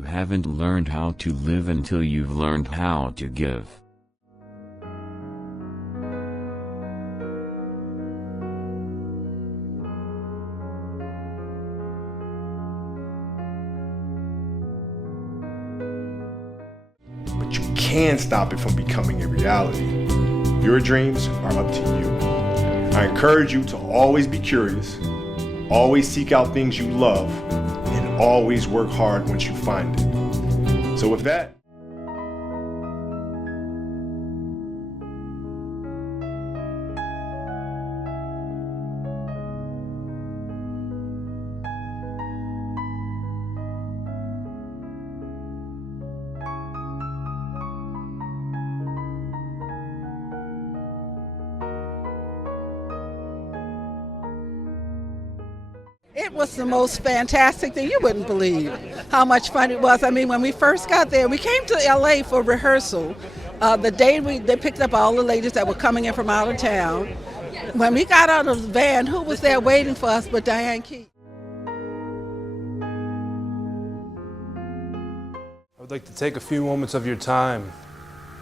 You haven't learned how to live until you've learned how to give. But you can stop it from becoming a reality. Your dreams are up to you. I encourage you to always be curious, always seek out things you love, and always work hard once you find it. So with that, It was the most fantastic thing. You wouldn't believe how much fun it was. I mean, when we first got there, we came to LA for rehearsal. The day they picked up all the ladies that were coming in from out of town. When we got out of the van, who was there waiting for us but Diane Keaton? I would like to take a few moments of your time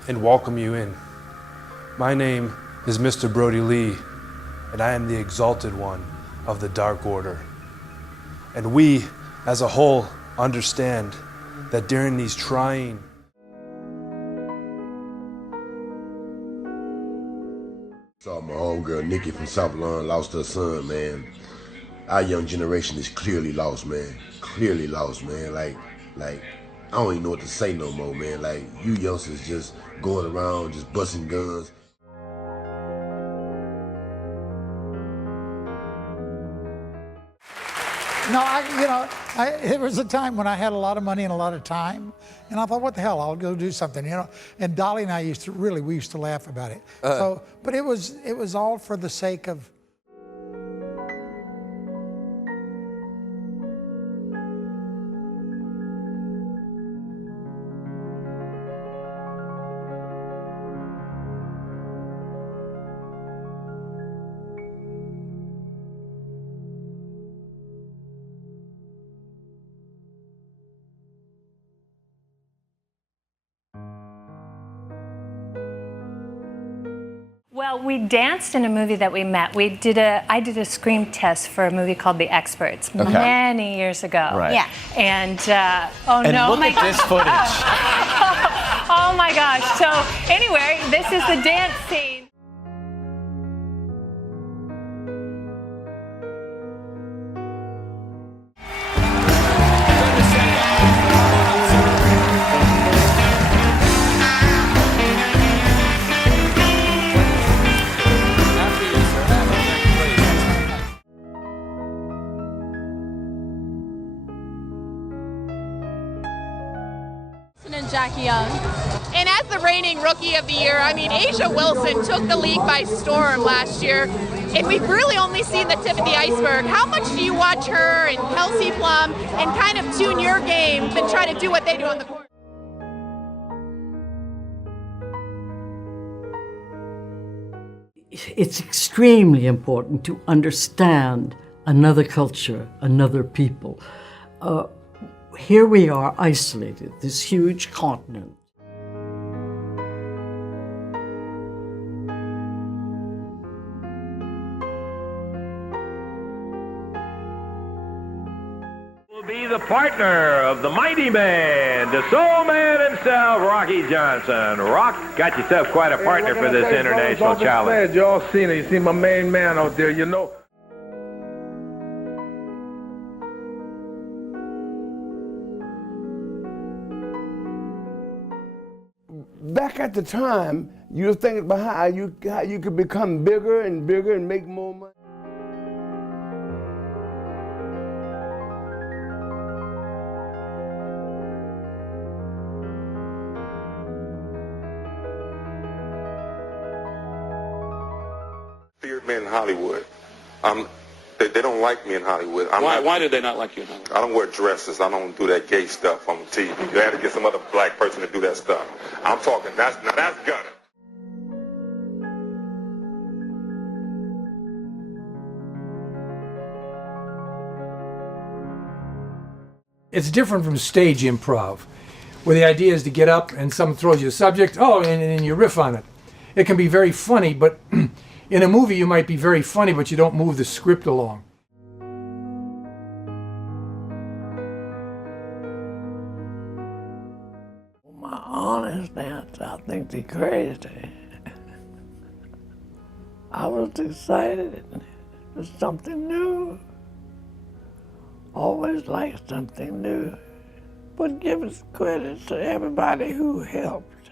and welcome you in. My name is Mr. Brody Lee, and I am the exalted one of the Dark Order. And we, as a whole, understand that during these trying Saw my homegirl Nikki from South Lawn lost her son, man. Our young generation is clearly lost, man. Clearly lost, man. Like, I don't even know what to say no more, man. Like, you youngsters just going around, just busting guns. No, there was a time when I had a lot of money and a lot of time, and I thought, what the hell, I'll go do something, And Dolly and I we used to laugh about it. But it was all for the sake of. Well, we danced in a movie that we met. I did a scream test for a movie called The Experts many years ago. Right. Yeah. And Look at this footage. Oh my gosh. So anyway, this is the dance scene. And Jackie Young. And as the reigning Rookie of the Year, I mean, Asia Wilson took the league by storm last year, and we've really only seen the tip of the iceberg. How much do you watch her and Kelsey Plum and kind of tune your game and try to do what they do on the court? It's extremely important to understand another culture, another people. Here we are isolated, this huge continent. Will be the partner of the mighty man, the soul man himself, Rocky Johnson. Rock, got yourself quite a partner for this international challenge. Y'all seen it. You see my main man out there, Back at the time, you were thinking about how you could become bigger and bigger and make more money. Feared men in Hollywood. They don't like me in Hollywood. Why do they not like you in Hollywood? I don't wear dresses. I don't do that gay stuff on TV. You had to get some other black person to do that stuff. I'm talking, that's Gunner. It's different from stage improv, where the idea is to get up and someone throws you a subject, and you riff on it. It can be very funny, but in a movie you might be very funny, but you don't move the script along. My honest answer, I think they're crazy. I was excited. It was something new. Always like something new. But give us credit to everybody who helped.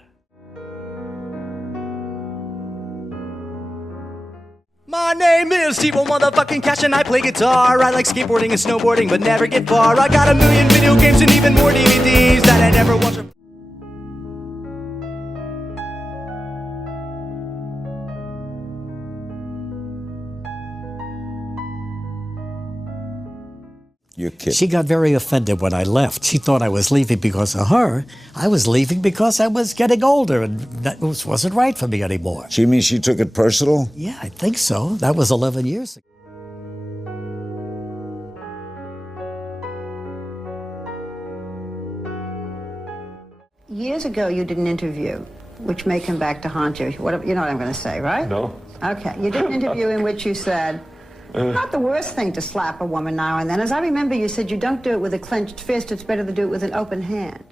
My name is Steve motherfucking Cash and I play guitar. I like skateboarding and snowboarding but never get far. I got a million video games and even more DVDs that I never watch. You're kidding. She got very offended when I left. She thought I was leaving because of her. I was leaving because I was getting older and that wasn't right for me anymore. She means she took it personal? Yeah, I think so. That was 11 years ago. Years ago, you did an interview, which may come back to haunt you. You know what I'm going to say, right? No. Okay. You did an interview in which you said, not the worst thing to slap a woman now and then. As I remember, you said you don't do it with a clenched fist. It's better to do it with an open hand.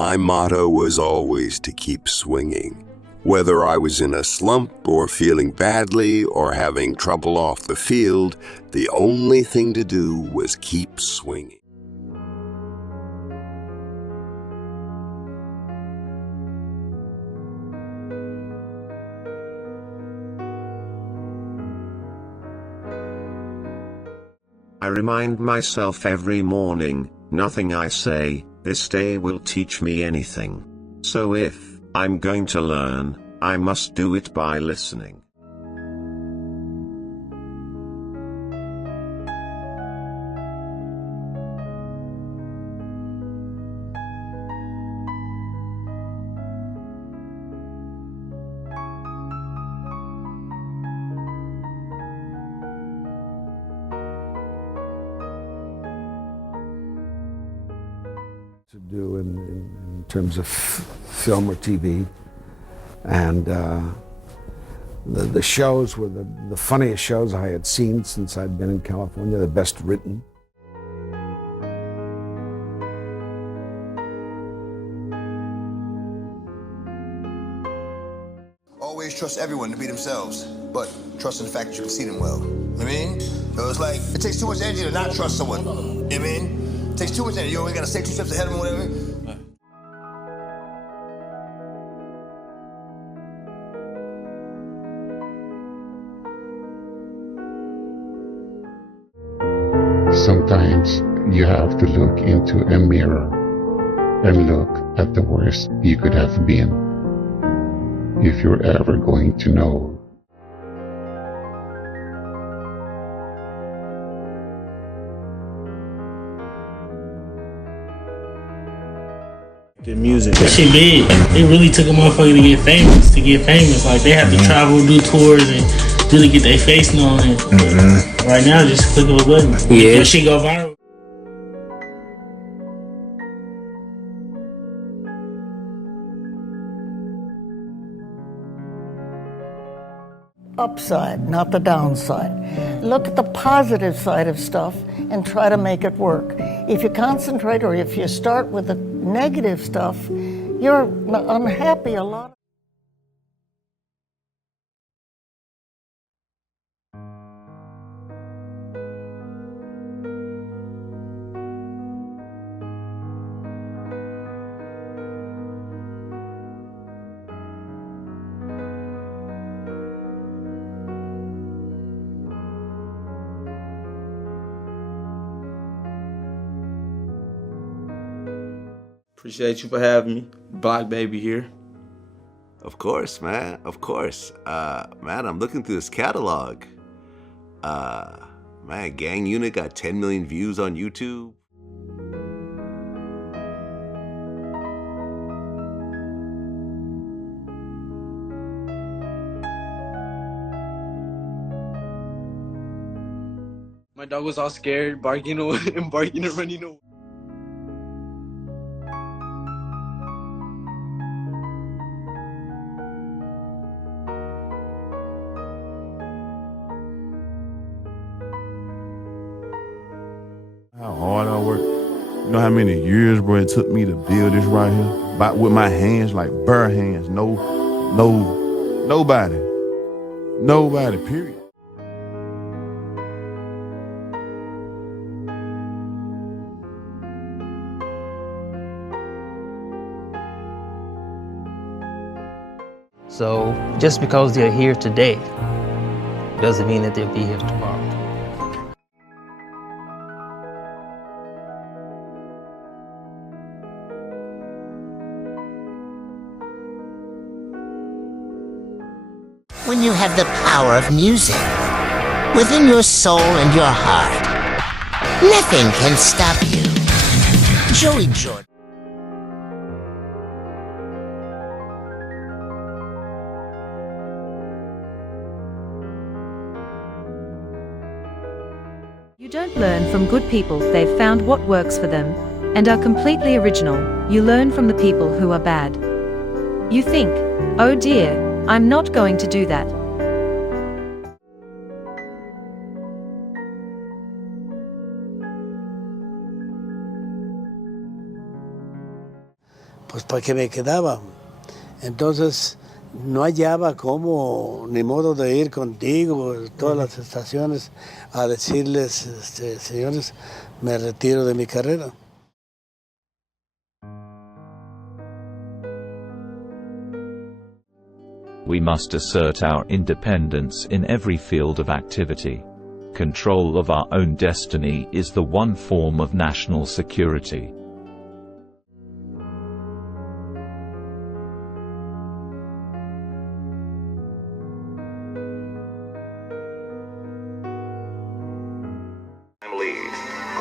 My motto was always to keep swinging. Whether I was in a slump or feeling badly or having trouble off the field, the only thing to do was keep swinging. I remind myself every morning, nothing I say this day will teach me anything. So if I'm going to learn, I must do it by listening. To do in terms of film or TV, and the shows were the funniest shows I had seen since I'd been in California, the best written. Always trust everyone to be themselves, but trust in the fact that you can see them well. You know what I mean? So it's like, it takes too much energy to not trust someone. You know what I mean? It takes too much energy. You always gotta stay 2 steps ahead of them or whatever. Sometimes you have to look into a mirror and look at the worst you could have been, if you're ever going to know. Good music. That shit big. They really took a motherfucker to get famous. Like they have to travel, do tours, and really get their face known. And right now, just click of a button. Yeah. Your shit go viral. Upside, not the downside. Look at the positive side of stuff and try to make it work. If you concentrate or if you start with the negative stuff, you're unhappy a lot. Appreciate you for having me. Black Baby here. Of course, man. Of course. Man, I'm looking through this catalog. Man, Gang Unit got 10 million views on YouTube. My dog was all scared, barking and barking and running away. How hard I work. You know how many years, bro, it took me to build this right here? With my hands, like bare hands. Nobody, period. So just because they're here today doesn't mean that they'll be here tomorrow. When you have the power of music within your soul and your heart, nothing can stop you. Joey Jordan. You don't learn from good people. They've found what works for them and are completely original. You learn from the people who are bad. You think, oh dear, I'm not going to do that. pues ¿para qué me quedaba? Entonces no hallaba cómo, ni modo de ir contigo, todas las estaciones, a decirles, señores, me retiro de mi carrera. We must assert our independence in every field of activity. Control of our own destiny is the one form of national security.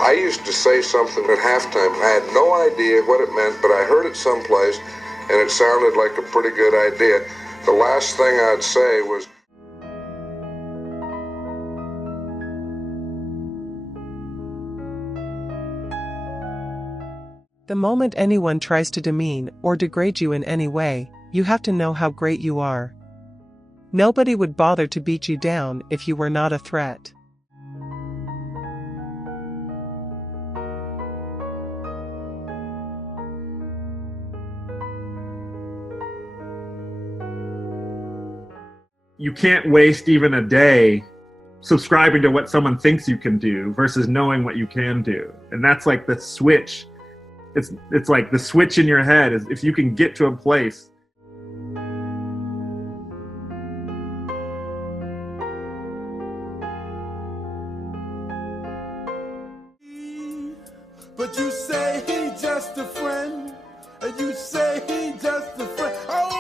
I used to say something at halftime. I had no idea what it meant, but I heard it someplace, and it sounded like a pretty good idea. The last thing I'd say was, the moment anyone tries to demean or degrade you in any way, you have to know how great you are. Nobody would bother to beat you down if you were not a threat. You can't waste even a day subscribing to what someone thinks you can do versus knowing what you can do. And that's like the switch. It's like the switch in your head is if you can get to a place. But you say he's just a friend, and you say he's just a friend. Oh,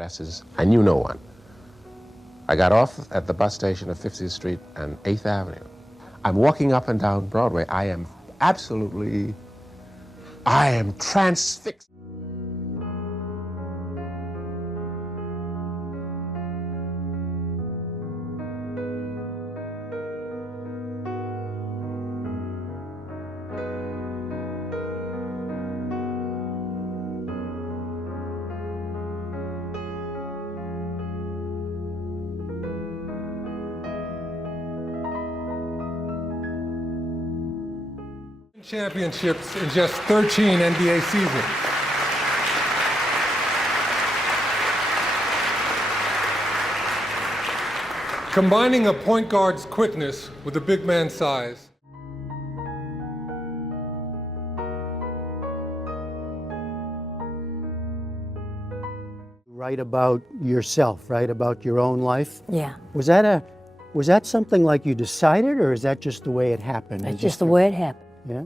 addresses. I knew no one. I got off at the bus station of 50th Street and 8th Avenue. I'm walking up and down Broadway. I am transfixed. Championships in just 13 NBA seasons. Combining a point guard's quickness with a big man's size. Write about yourself, write about your own life. Yeah. Was that something like you decided, or is that just the way it happened? It's just the way it happened. Yeah.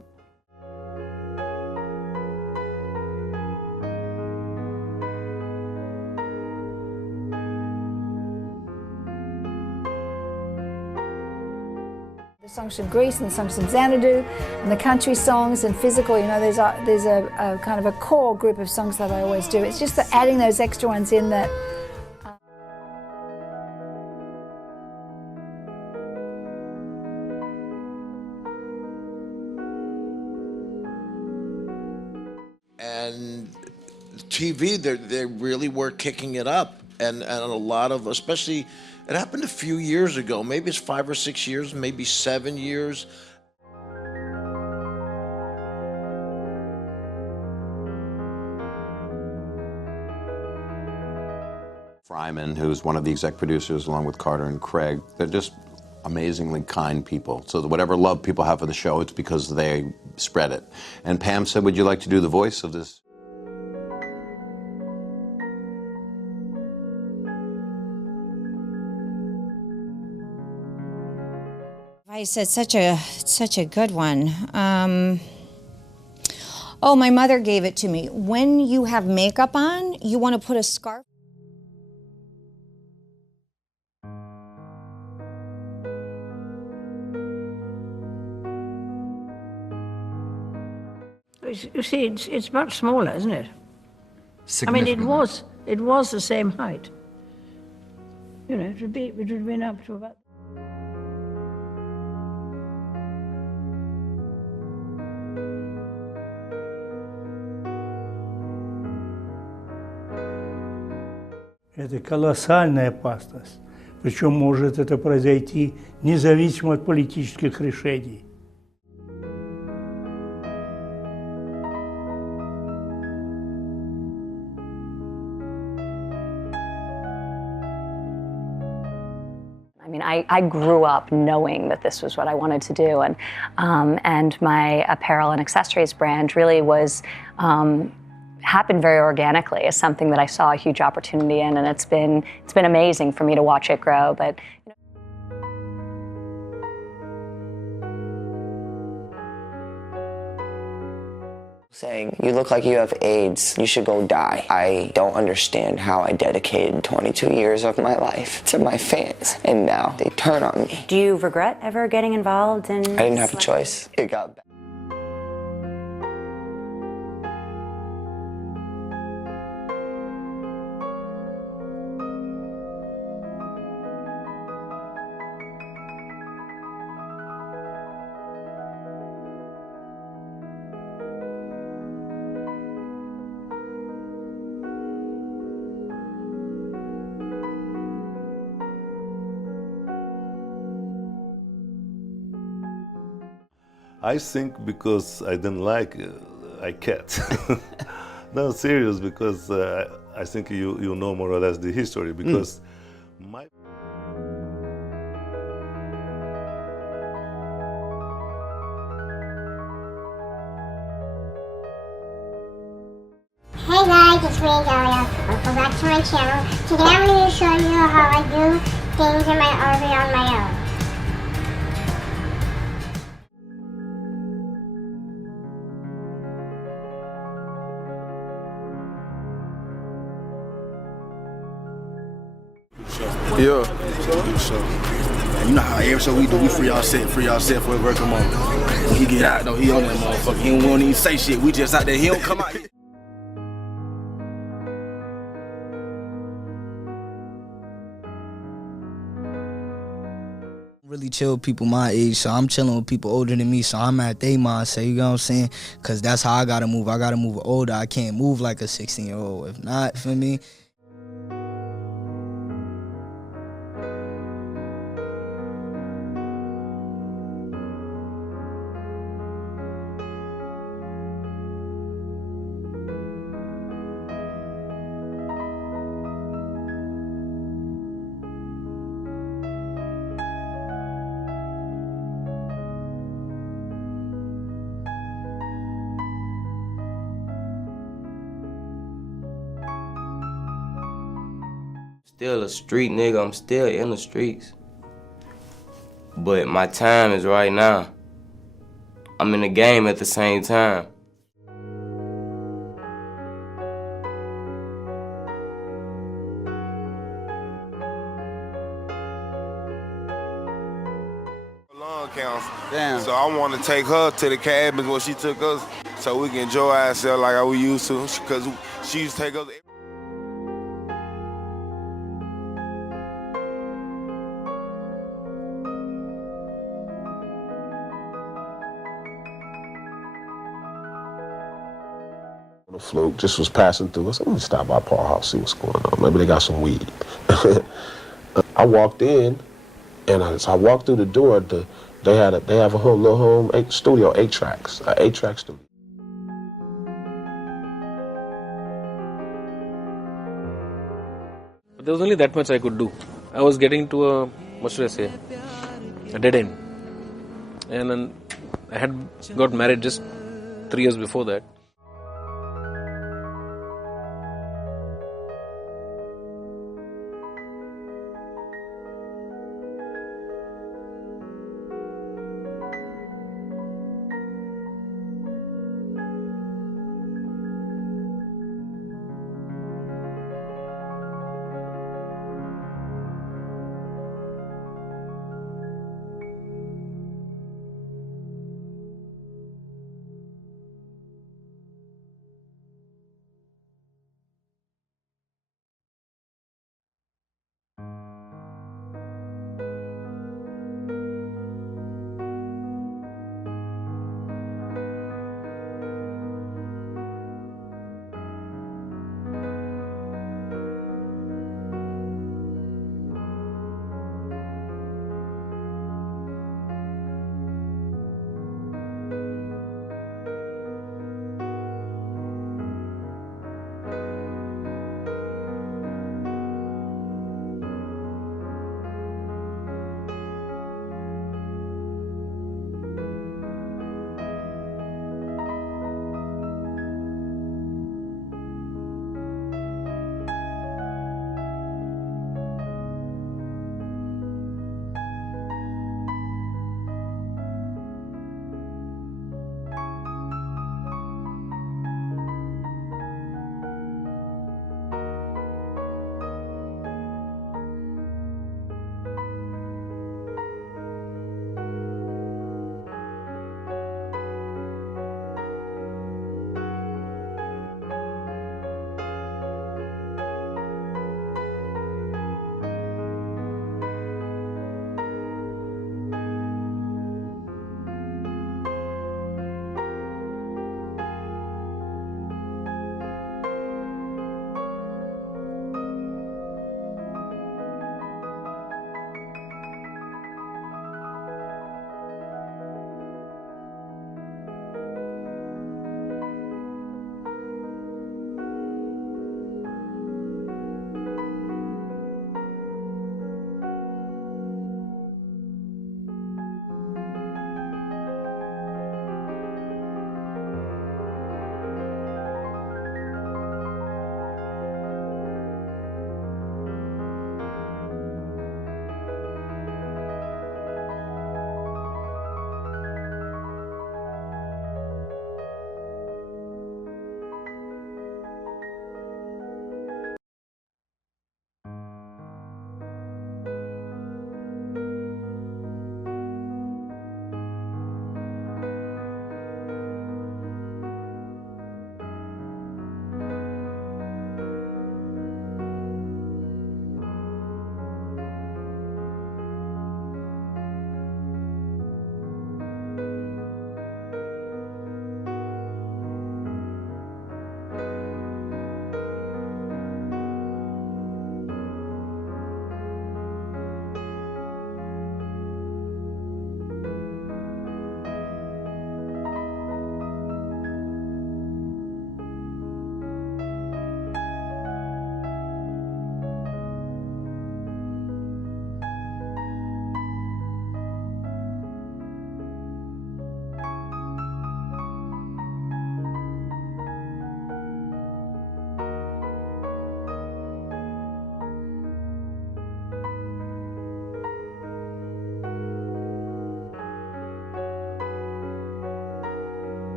The songs from Greece and the songs from Xanadu and the country songs and physical, you know, there's a kind of a core group of songs that I always do. It's just that adding those extra ones in that. And TV, they really were kicking it up, and a lot of, especially, it happened a few years ago. Maybe it's 5 or 6 years, maybe 7 years. Fryman, who's one of the exec producers, along with Carter and Craig, they're just amazingly kind people. So that whatever love people have for the show, it's because they spread it. And Pam said, would you like to do the voice of this? I said such a good one. Oh, my mother gave it to me. When you have makeup on, you want to put a scarf. You see, it's much smaller, isn't it? I mean, it was the same height. You know, it would have been up to about. Это колоссальная опасность. Причем может это произойти независимо от политических решений. I mean, I grew up knowing that this was what I wanted to do, and my apparel and accessories brand really was happened very organically as something that I saw a huge opportunity in, and it's been amazing for me to watch it grow. But saying, you look like you have AIDS, you should go die. I don't understand how I dedicated 22 years of my life to my fans, and now they turn on me. do you regret ever getting involved in? I didn't have a choice. It got bad. I think because I didn't like I can't. No, serious, because I think you know more or less the history, because my... Hey guys, it's me, Dalia. Welcome back to my channel. Today I'm going to show you how I do things in my RV on my own. Yeah. So, you know how every show we do, we free our set forever. Come on. When he get out though, he on that motherfucker. We don't even say shit. We just out there. He don't come out. Really chill with people my age, so I'm chilling with people older than me, so I'm at their mindset, you know what I'm saying? Because that's how I gotta move. I gotta move older. I can't move like a 16-year-old. If not, for me. Still a street nigga, I'm still in the streets. But my time is right now. I'm in the game at the same time. Lung cancer. Damn. So I want to take her to the cabins where she took us so we can enjoy ourselves like we used to, because she used to take us. The fluke just was passing through. I said, let me stop by Paul House, see what's going on. Maybe they got some weed. I walked in, and as I walked through the door, they have a whole little home studio, 8 tracks, an 8-track studio. But there was only that much I could do. I was getting to a, what should I say, a dead end. And then I had got married just 3 years before that.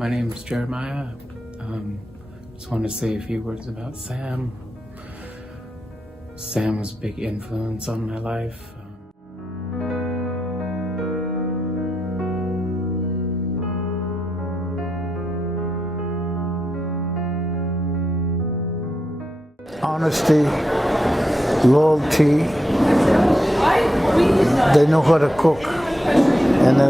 My name is Jeremiah. Just wanted to say a few words about Sam. Sam was a big influence on my life. Honesty, loyalty. They know how to cook, and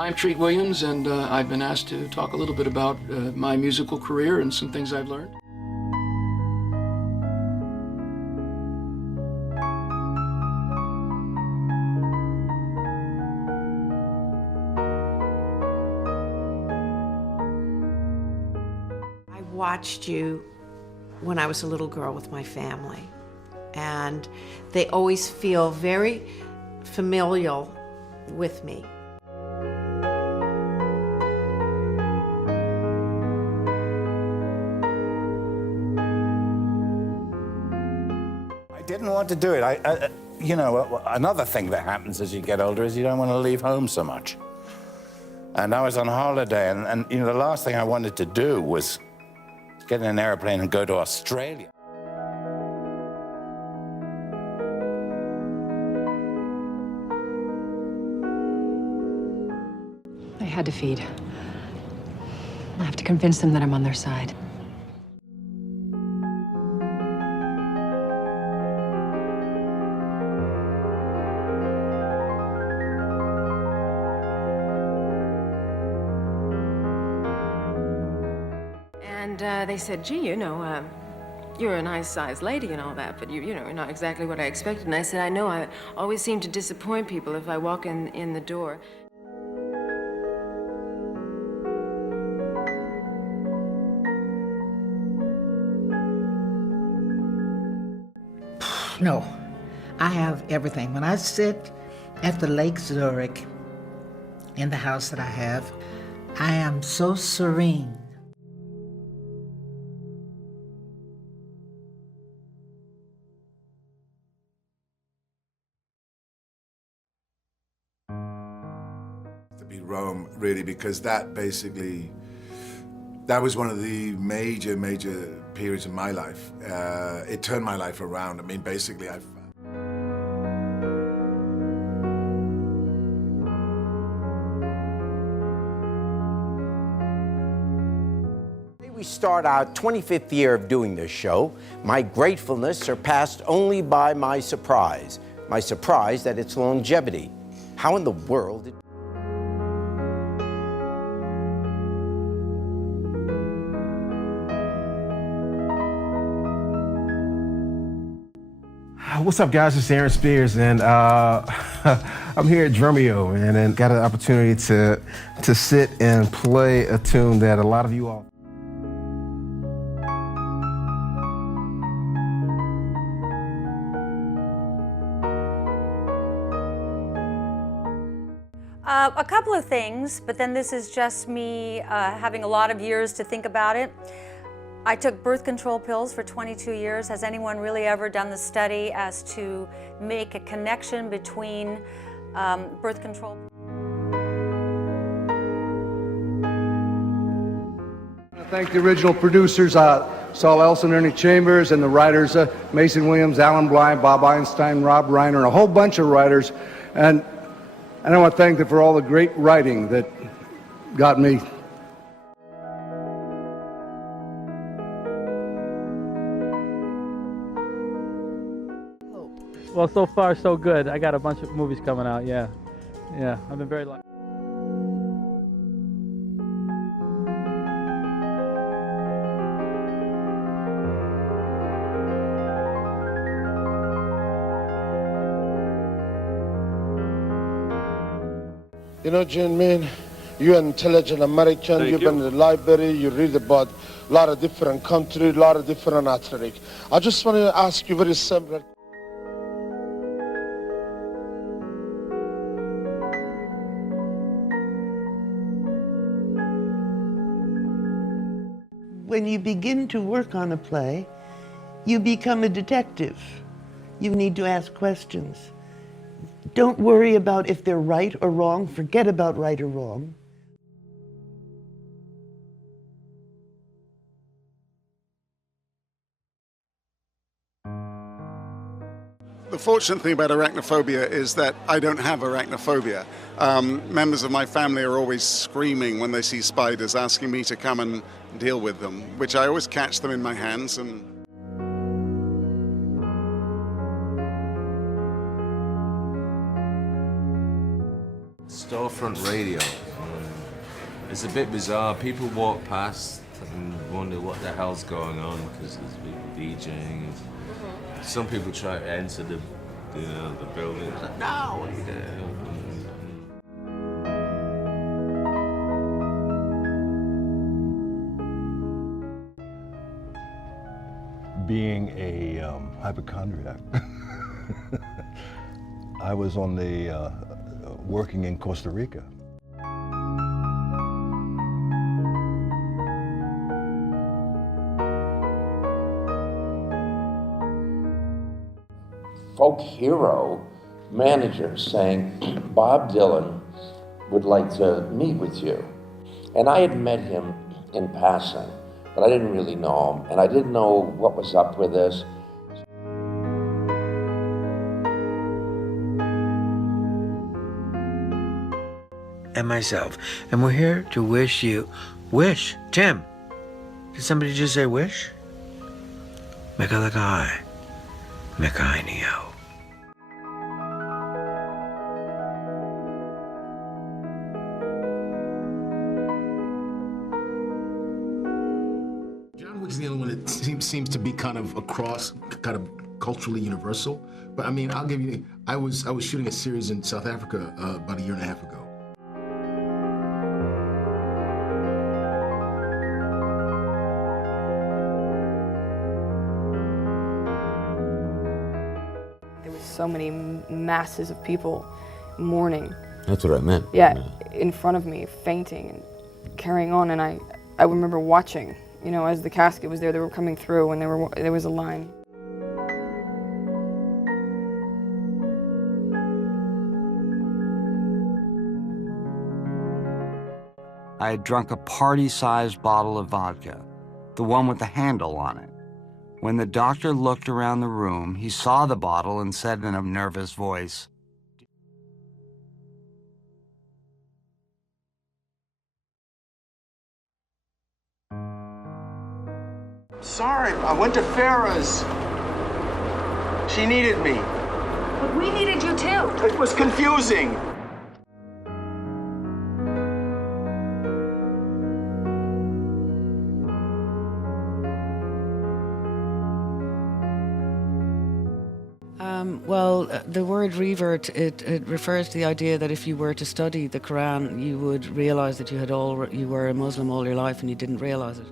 I'm Treat Williams, and I've been asked to talk a little bit about my musical career and some things I've learned. I watched you when I was a little girl with my family, and they always feel very familial with me. I didn't want to do it. You know, another thing that happens as you get older is you don't want to leave home so much. And I was on holiday, and you know, the last thing I wanted to do was get in an airplane and go to Australia. I had to feed. I have to convince them that I'm on their side. And they said, gee, you know, you're a nice-sized lady and all that, but you know, you're not exactly what I expected. And I said, I know, I always seem to disappoint people if I walk in the door. No, I have everything. When I sit at the Lake Zurich in the house that I have, I am so serene. To be Rome, really, because that basically, that was one of the major periods in my life. It turned my life around. I mean, basically, We start our 25th year of doing this show. My gratefulness surpassed only by my surprise at its longevity. How in the world did... What's up, guys? It's Aaron Spears, and I'm here at Drumeo, and got an opportunity to sit and play a tune that a lot of you all... A couple of things, but then this is just me having a lot of years to think about it. I took birth control pills for 22 years. Has anyone really ever done the study as to make a connection between birth control? Thank the original producers, Saul Elson, Ernie Chambers, and the writers, Mason Williams, Alan Bly, Bob Einstein, Rob Reiner, and a whole bunch of writers. And I want to thank them for all the great writing that got me. Well, so far so good. I got a bunch of movies coming out, yeah. I've been very lucky. You know, Jane, man, you're an intelligent American. You've been in the library. You read about a lot of different countries, a lot of different rhetoric. I just want to ask you very simple. when you begin to work on a play, you become a detective. You need to ask questions. Don't worry about if they're right or wrong. Forget about right or wrong. The fortunate thing about arachnophobia is that I don't have arachnophobia. Members of my family are always screaming when they see spiders, asking me to come and deal with them, which I always catch them in my hands. And Storefront radio. It's a bit bizarre. People walk past and wonder what the hell's going on because there's people DJing. Some people try to enter the building. It's like, no, what are you doing? Being a hypochondriac, I was on the working in Costa Rica. Folk hero manager saying, Bob Dylan would like to meet with you. And I had met him in passing, but I didn't really know him, and I didn't know what was up with this. And myself. And we're here to wish you, Tim, did somebody just say wish? Mekalakai, Mekainio. John Wick's the only one that seems to be kind of across, kind of culturally universal. But I mean, I'll give you, I was shooting a series in South Africa about a year and a half ago. So many masses of people mourning. That's what I meant. Yeah, in front of me, fainting and carrying on. And I remember watching, you know, as the casket was there, they were coming through, and there was a line. I had drunk a party-sized bottle of vodka, the one with the handle on it. When the doctor looked around the room, he saw the bottle and said in a nervous voice, Sorry, I went to Farah's. She needed me. But we needed you too. It was confusing. The word revert, it refers to the idea that if you were to study the Quran, you would realize that you were a Muslim all your life and you didn't realize it.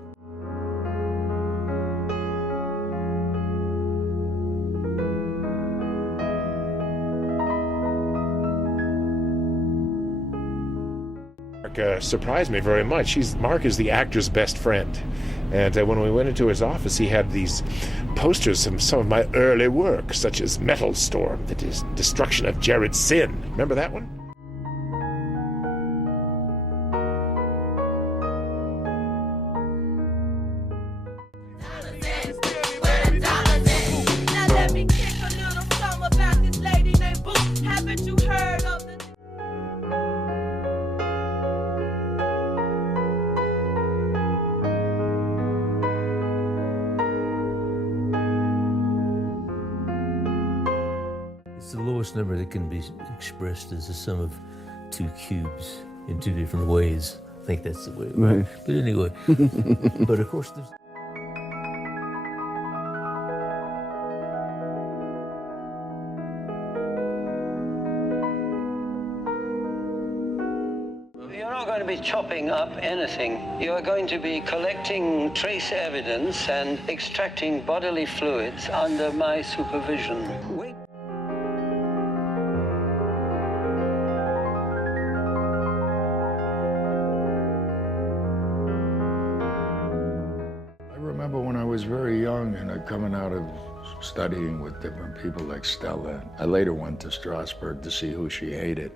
Surprised me very much. Mark is the actor's best friend. And when we went into his office, he had these posters of some of my early work, such as Metal Storm, that is Destruction of Jared's Sin. Remember that one? It's the lowest number that can be expressed as the sum of two cubes in two different ways. I think that's the way it works. But anyway, but of course there's... You're not going to be chopping up anything. You are going to be collecting trace evidence and extracting bodily fluids under my supervision. coming out of studying with different people like Stella, I later went to Strasbourg to see who she hated.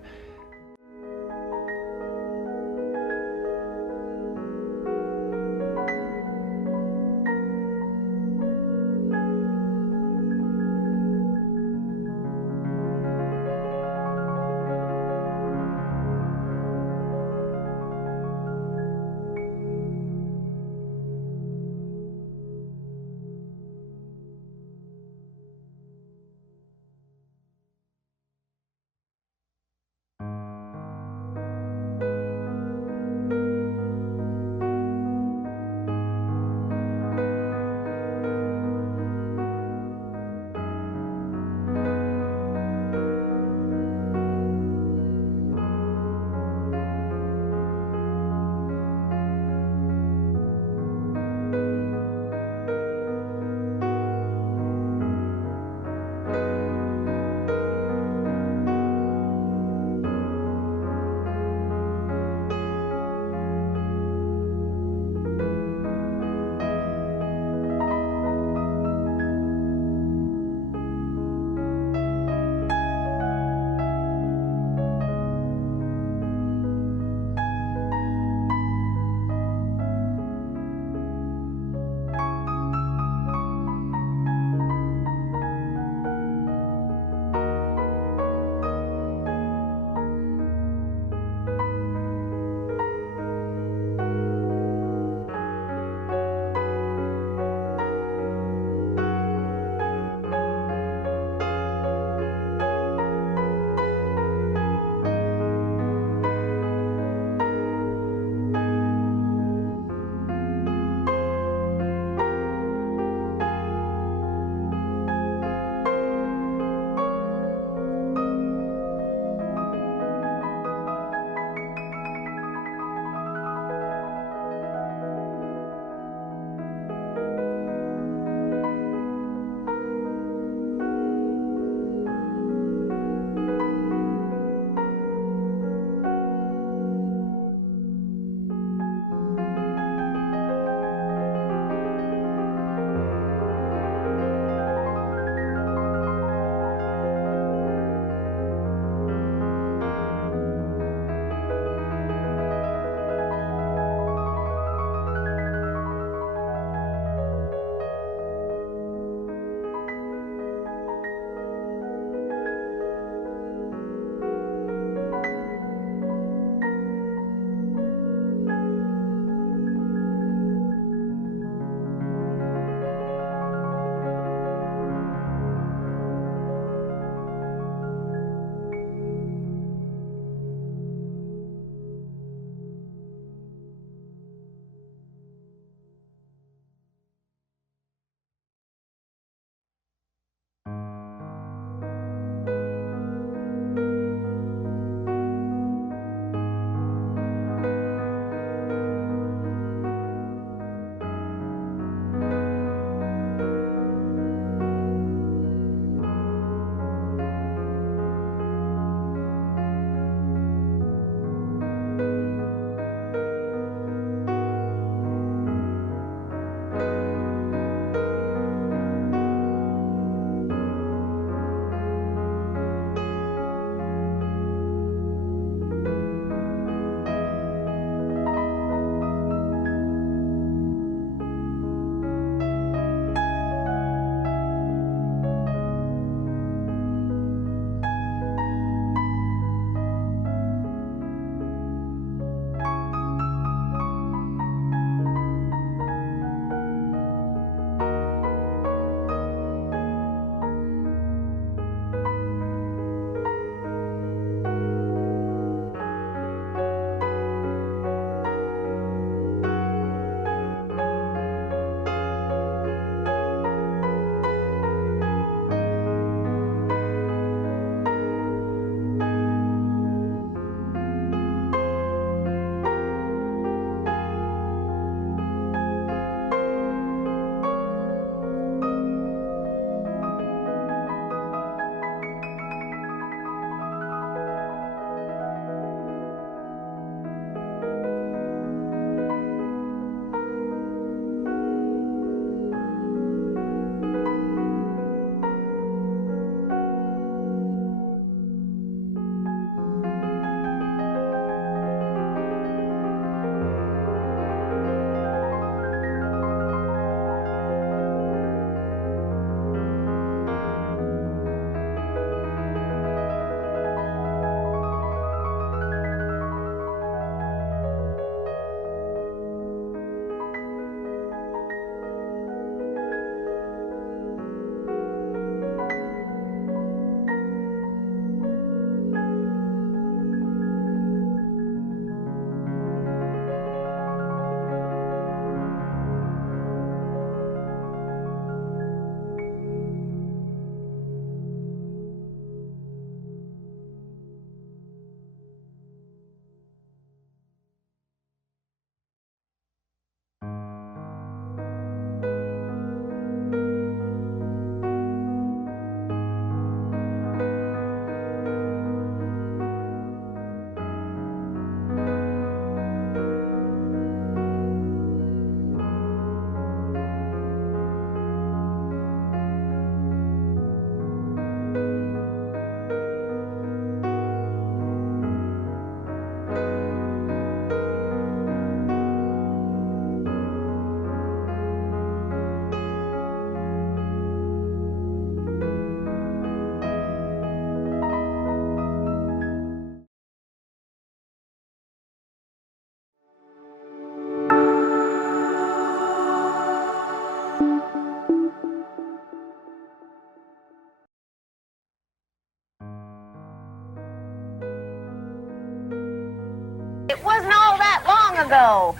ago.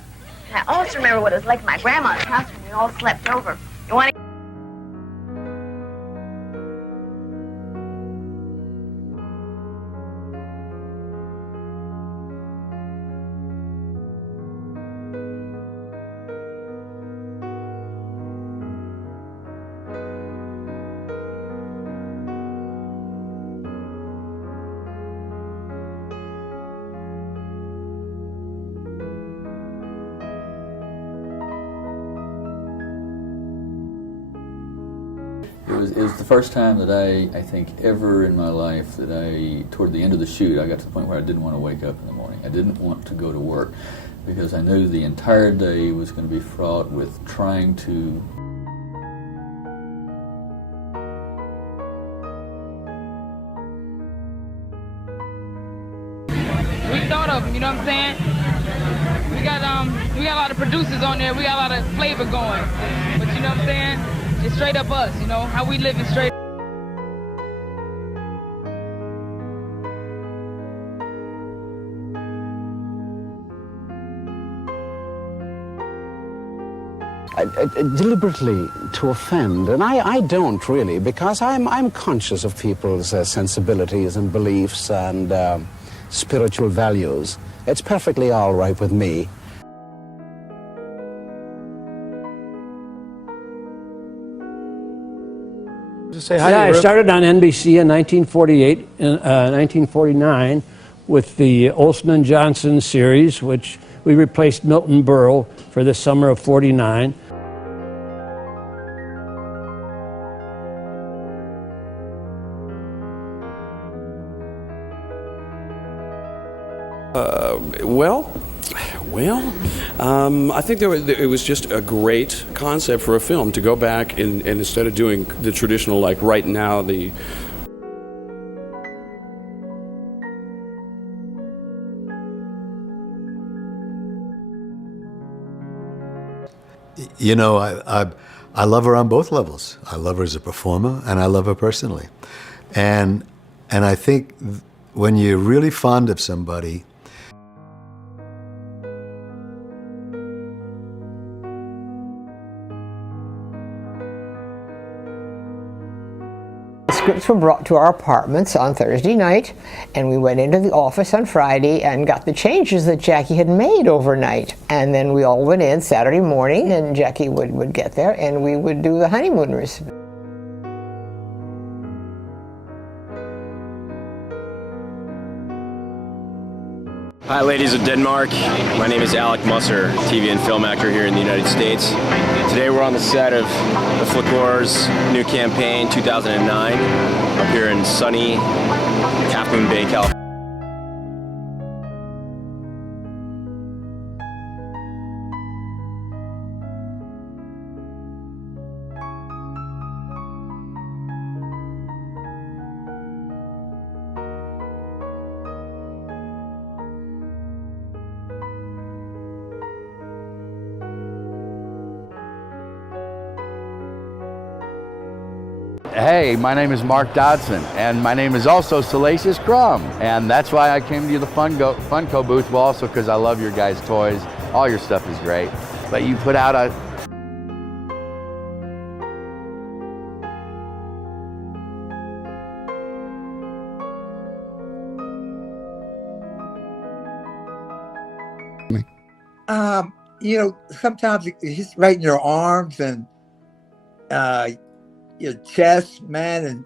And I also remember what it was like at my grandma's house when we all slept over. You want to... It was the first time that I think ever in my life that toward the end of the shoot, I got to the point where I didn't want to wake up in the morning. I didn't want to go to work because I knew the entire day was going to be fraught with trying to We thought of them, you know what I'm saying? We got a lot of producers on there, we got a lot of flavor going. But you know what I'm saying? It's straight up us, you know, how we living straight. Deliberately to offend, and I don't really, because I'm conscious of people's sensibilities and beliefs and spiritual values. It's perfectly all right with me. I started on NBC in 1948, 1949 with the Olson and Johnson series, which we replaced Milton Berle for the summer of '49. I think it was just a great concept for a film to go back and instead of doing the traditional, like right now, the You know, I love her on both levels. I love her as a performer, and I love her personally. And I think when you're really fond of somebody, Scripts were brought to our apartments on Thursday night, and we went into the office on Friday and got the changes that Jackie had made overnight. And then we all went in Saturday morning, and Jackie would get there, and we would do the honeymooners. Hi, ladies of Denmark. My name is Alec Musser, TV and film actor here in the United States. Today we're on the set of the Flick Wars' new campaign, 2009, up here in sunny Half Moon Bay, California. Hey, my name is Mark Dodson, and my name is also Salacious Crumb, and that's why I came to the Funko booth, well, also because I love your guys' toys. All your stuff is great, but you put out a... You know, sometimes he's right in your arms and your chest, man, and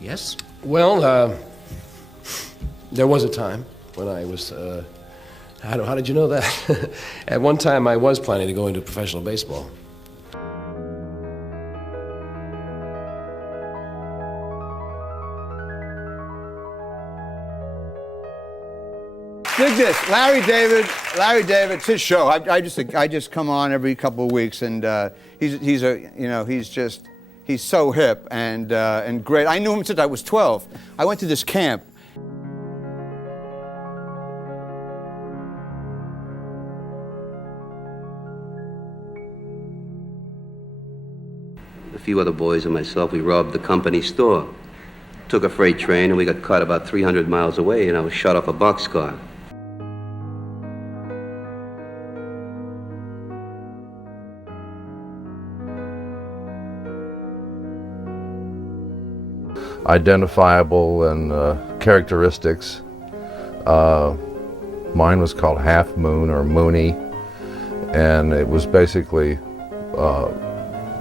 Yes? Well, there was a time when I was, how did you know that? At one time I was planning to go into professional baseball. Dig this, Larry David. It's his show. I just come on every couple of weeks, and he's so hip and great. I knew him since I was 12. I went to this camp. a few other boys and myself, we robbed the company store. Took a freight train and we got caught about 300 miles away and I was shot off a boxcar. Identifiable and characteristics. Mine was called Half Moon or Moony, and it was basically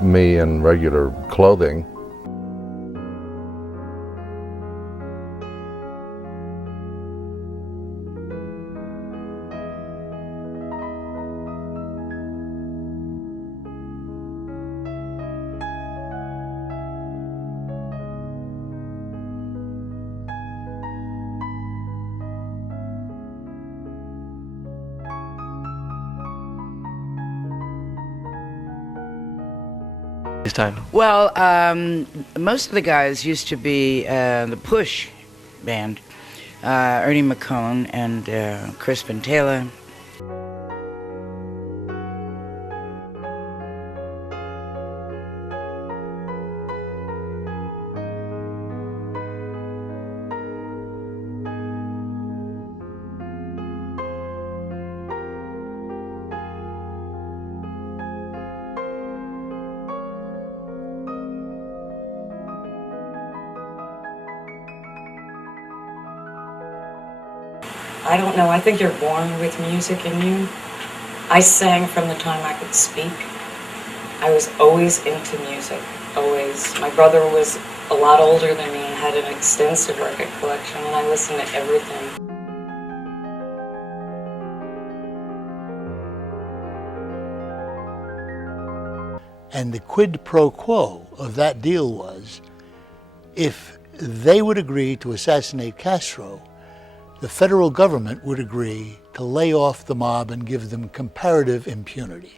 me in regular clothing. This time? Well, most of the guys used to be the Push band, Ernie McCone and Crispin Taylor. I don't know, I think you're born with music in you. I sang from the time I could speak. I was always into music, always. My brother was a lot older than me and had an extensive record collection, and I listened to everything. And the quid pro quo of that deal was, if they would agree to assassinate Castro, the federal government would agree to lay off the mob and give them comparative impunity.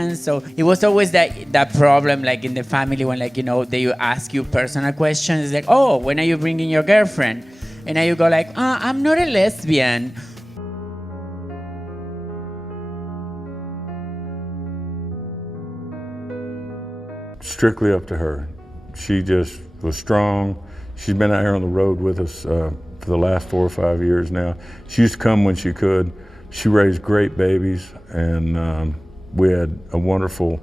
And so it was always that problem, like in the family, when, like, you know, they ask you personal questions, like, oh, when are you bringing your girlfriend? And now you go like, I'm not a lesbian. Strictly up to her. She just was strong. She's been out here on the road with us for the last 4 or 5 years now. She used to come when she could. She raised great babies, and we had a wonderful